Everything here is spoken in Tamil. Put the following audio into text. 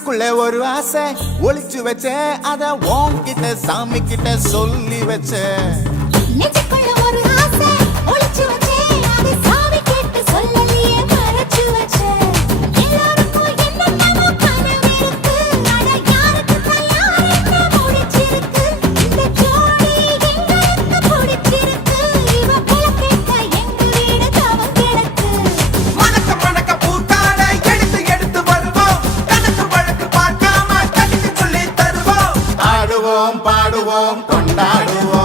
உள்ளுக்குள்ள ஒரு ஆசை ஒளிச்சு வச்சேன், அத உன்கிட்ட சாமி கிட்ட சொல்லி வச்சேன். நெஞ்சுக்குள்ள ஒரு ஆசை ஒளிச்சு வச்சேன், அதை சாமி கிட்ட சொல்லலையே மறைச்சு வச்சேன். எல்லாருக்கும் என்னென்னமோ கனவு இருக்கு, ஆனா யாருக்கு தான் யாருக்கு பிடிச்சிருக்கு. இந்த ஜோடி எங்களுக்கு பிடிச்சிருக்கு, இவ போல கேட்ட எங்க வீடு தவம் கிடக்கு. மணக்க மணக்க பூத்தாட எடுத்து எடுத்து வருவோம், கணக்கு வழக்கு பார்க்காம கணித்து சொல்லி தருவோம். ஆடுவோம் பாடுவோம் கொண்டாடுவோம்.